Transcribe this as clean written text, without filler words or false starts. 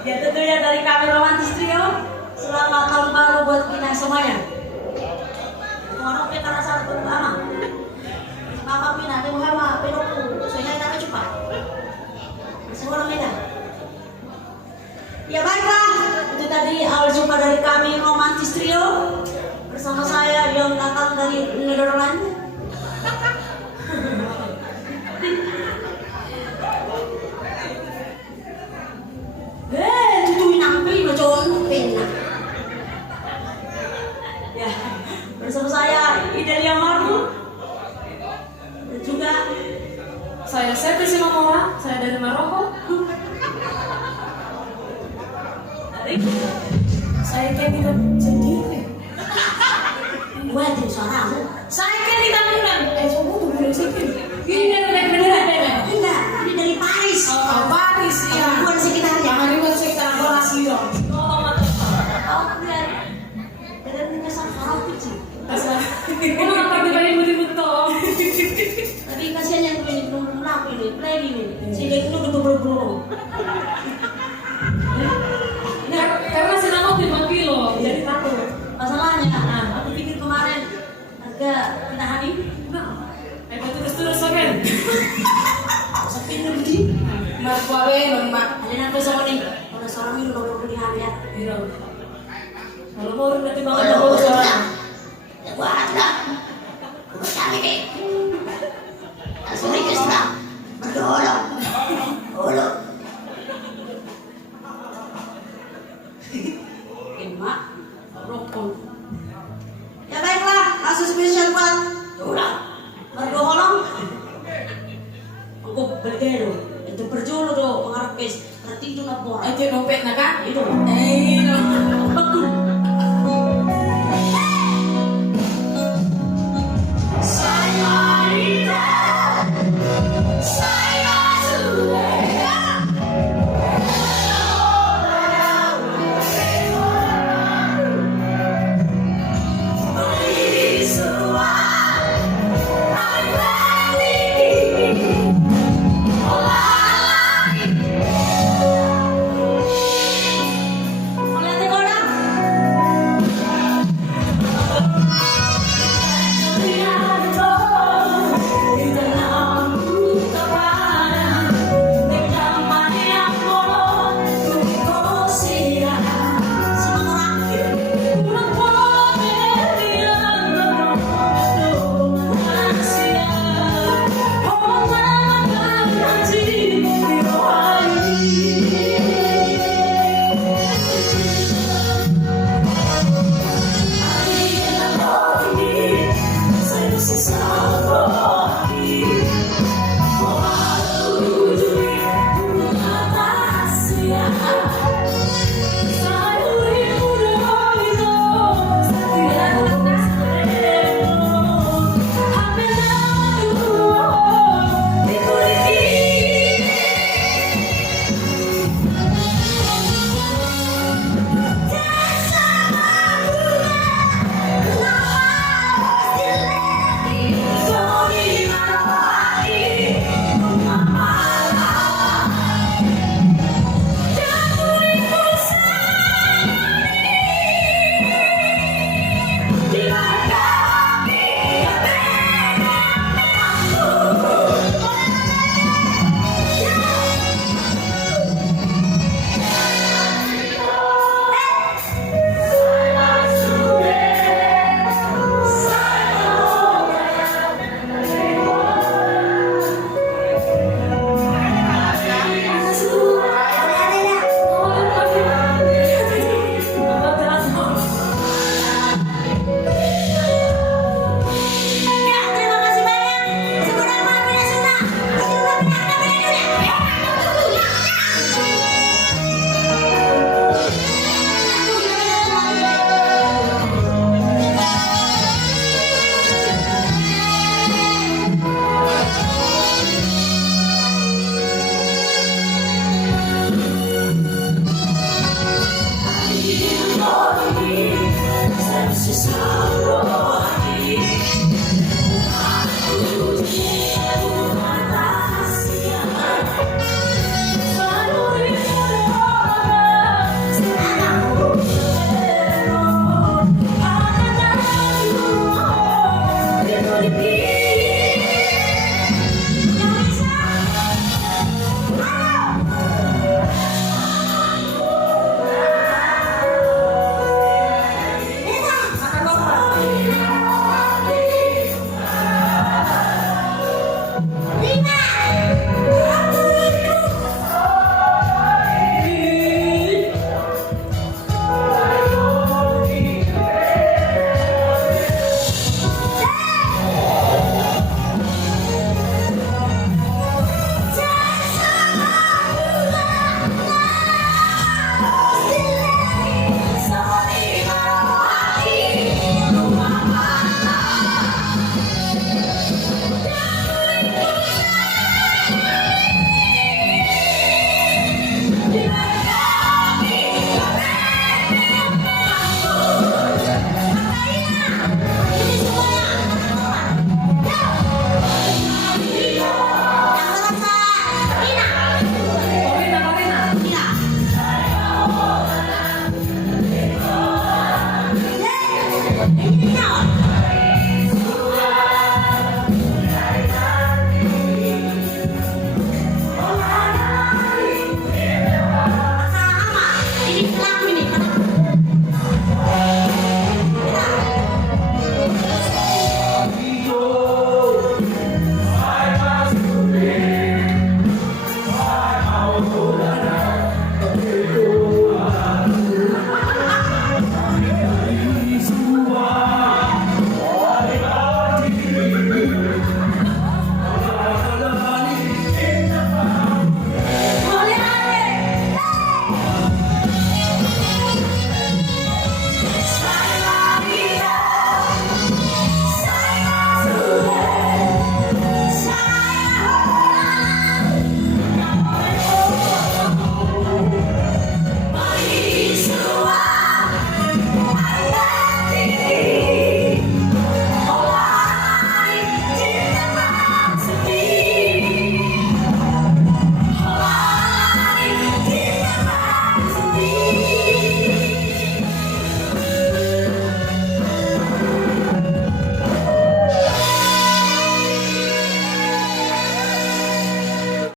Ya tentunya dari kami Romantis Trio, selamat tahun baru buat kita semuanya. Orang kita rasa terutama. Kakak Pina, dia menghema, pedokku, saya tak cepat. Semua orang beda. Ya baiklah, itu tadi awal jumpa dari kami Romantis Trio bersama saya yang datang dari Netherlands. Tutuin ambil macam pena. Ya, bersama saya Idalia Marmu dan juga Saya Septi Simamora, saya dari Maroko. Saya Kendita sendiri. gue jadi suaramu. Saya Kendita Munan. Coba tuh belum sikit. Ini dari Enggak, ini dari Paris. Paris ya. Gue di sekitarnya. Ribuan sekitar Bolasi dong. Oh, lihat. Dan punya sama kecil. Orang apa dibanding betul-betul. Tapi kasihan yang gue ini belum laku ini, play ini. Si dia itu betul-betul. Karena sedang mau 5 kilo, jadi takut. Masalahnya, aku pikir kemarin harga penahan ini. Terus kan? Sepi lebih. Mas Wawe, Mak. Ada nanti sama nih. Kalau seorang ini udah berpilihan ya. Iya. Kalau mau nanti banget mau seorang. Gua ada. Gua cari deh. Langsung ke sebelah. Berdorong. Olo. Emak. Rokok. Ya baiklah, langsung spesial buat ulang. Berdorong. Aku berbeda. Itu berjulu do mengarah pes. Berarti itu lapor. Itu dompet nak kan? Itu. Betul. Saya sudah